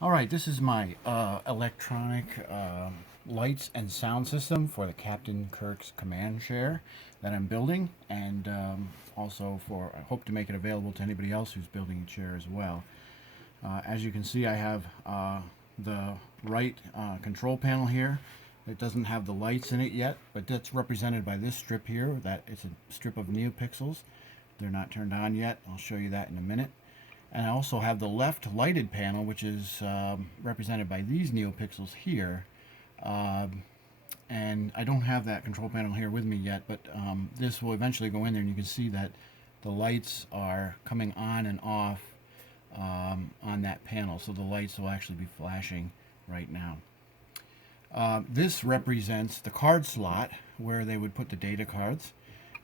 All right, this is my electronic lights and sound system for the Captain Kirk's command chair that I'm building, and also I hope to make it available to anybody else who's building a chair as well. As you can see, I have the right control panel here. It doesn't have the lights in it yet, but that's represented by this strip here. That it's a strip of neopixels. They're not turned on yet. I'll show you that in a minute. And I also have the left lighted panel, which is represented by these neopixels here. And I don't have that control panel here with me yet, but this will eventually go in there, and you can see that the lights are coming on and off on that panel. So the lights will actually be flashing right now. This represents the card slot where they would put the data cards.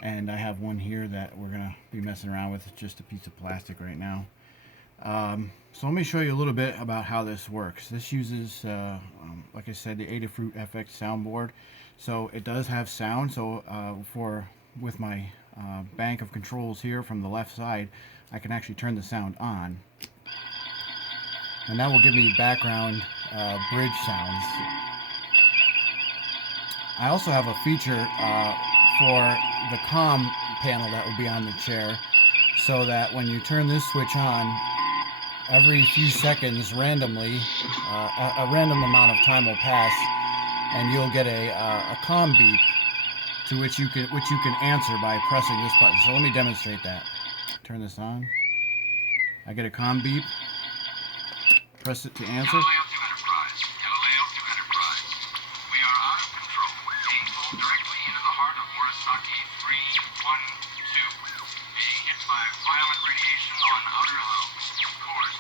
And I have one here that we're going to be messing around with. It's just a piece of plastic right now. So let me show you a little bit about how this works. This uses, like I said, the Adafruit FX soundboard. So it does have sound. So with my bank of controls here from the left side, I can actually turn the sound on. And that will give me background bridge sounds. I also have a feature for the comm panel that will be on the chair, so that when you turn this switch on, every few seconds randomly, a random amount of time will pass, and you'll get a comm beep to which you can answer by pressing this button. So let me demonstrate that. Turn this on. I get a comm beep. Press it to answer. Violent radiation on outer lobes. Course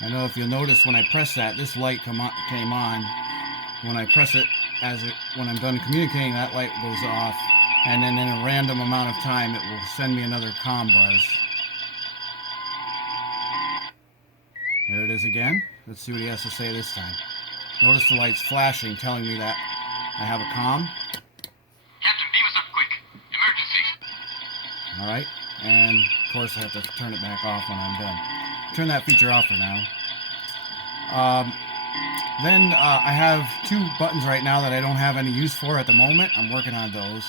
3.25. I know if you'll notice when I press that, this light came on. When I press it, when I'm done communicating, that light goes off, and then in a random amount of time, it will send me another comm buzz. There it is again. Let's see what he has to say this time. Notice the light's flashing, telling me that I have a comm. All right, and of course I have to turn it back off when I'm done. Turn that feature off for now. Then I have two buttons right now that I don't have any use for at the moment. I'm working on those.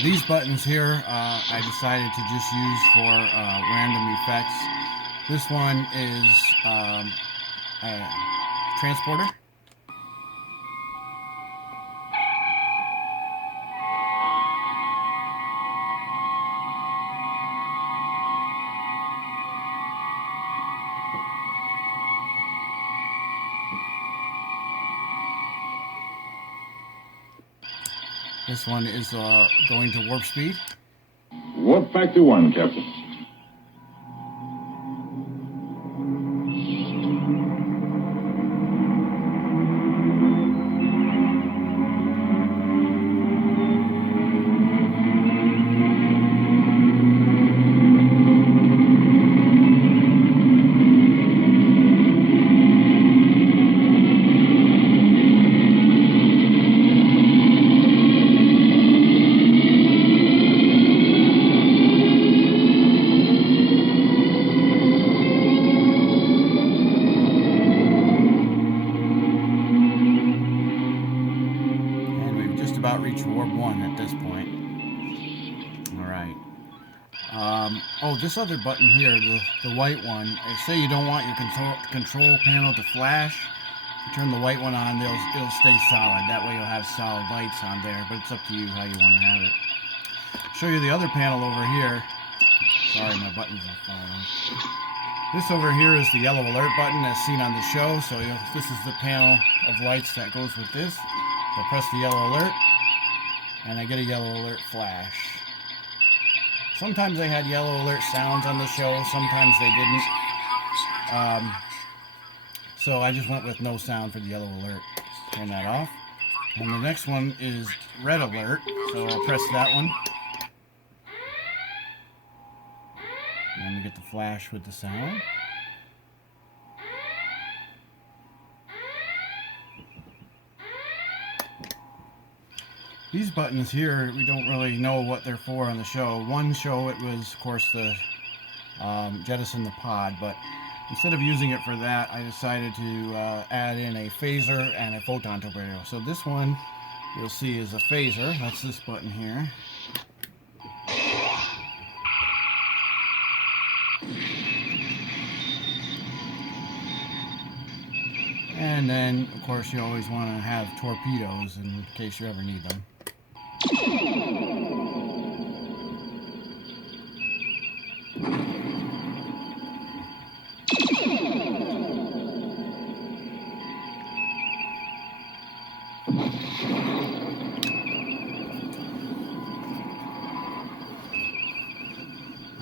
These buttons here I decided to just use for random effects. This one is a transporter. This one is going to warp speed. Warp factor 1, Captain. About reach warp 1 at this point. All right. Oh, this other button here, the white one, say you don't want your control panel to flash, you turn the white one on, it'll stay solid. That way you'll have solid lights on there, but it's up to you how you want to have it. Show you the other panel over here. Sorry, my buttons are falling. This over here is the yellow alert button as seen on the show. So this is the panel of lights that goes with this. So press the yellow alert, and I get a yellow alert flash. Sometimes they had yellow alert sounds on the show, sometimes they didn't. So I just went with no sound for the yellow alert. Turn that off. And the next one is red alert, so I'll press that one. And we get the flash with the sound. These buttons here, we don't really know what they're for on the show. One show it was, of course, the jettison the pod, but instead of using it for that, I decided to add in a phaser and a photon torpedo. So this one you'll see is a phaser. That's this button here. And then, of course, you always want to have torpedoes in case you ever need them.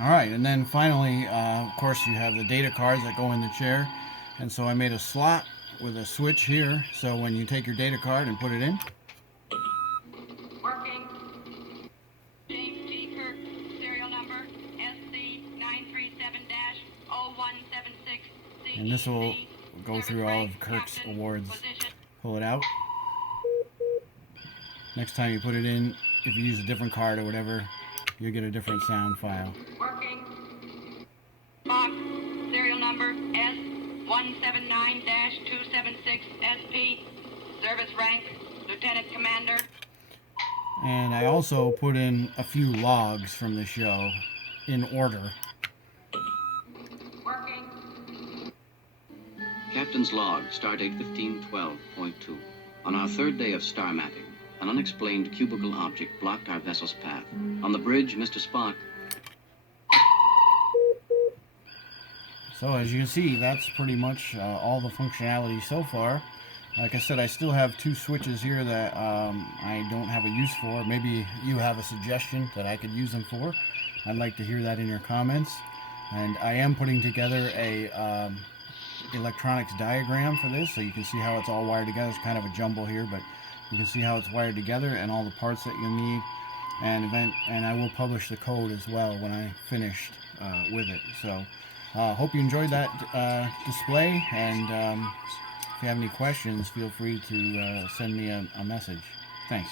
Alright, and then finally, of course, you have the data cards that go in the chair. And so I made a slot with a switch here, so when you take your data card and put it in. Working. James T. Kirk, serial number SC937-0176. And this will go through all of Kirk's awards. Pull it out. Next time you put it in, if you use a different card or whatever, you'll get a different sound file. Working. Box, serial number S179-276SP. Service rank, Lieutenant Commander. And I also put in a few logs from the show in order. Working. Captain's log, stardate 1512.2. On our third day of star mapping, an unexplained cubical object blocked our vessel's path. On the bridge, Mr. Spock. So as you can see, that's pretty much all the functionality so far. Like I said, I still have two switches here that I don't have a use for. Maybe you have a suggestion that I could use them for. I'd like to hear that in your comments. And I am putting together a electronics diagram for this, so you can see how it's all wired together. It's kind of a jumble here, but you can see how it's wired together and all the parts that you need. And I will publish the code as well when I finished with it. So hope you enjoyed that display, and if you have any questions, feel free to send me a message. Thanks.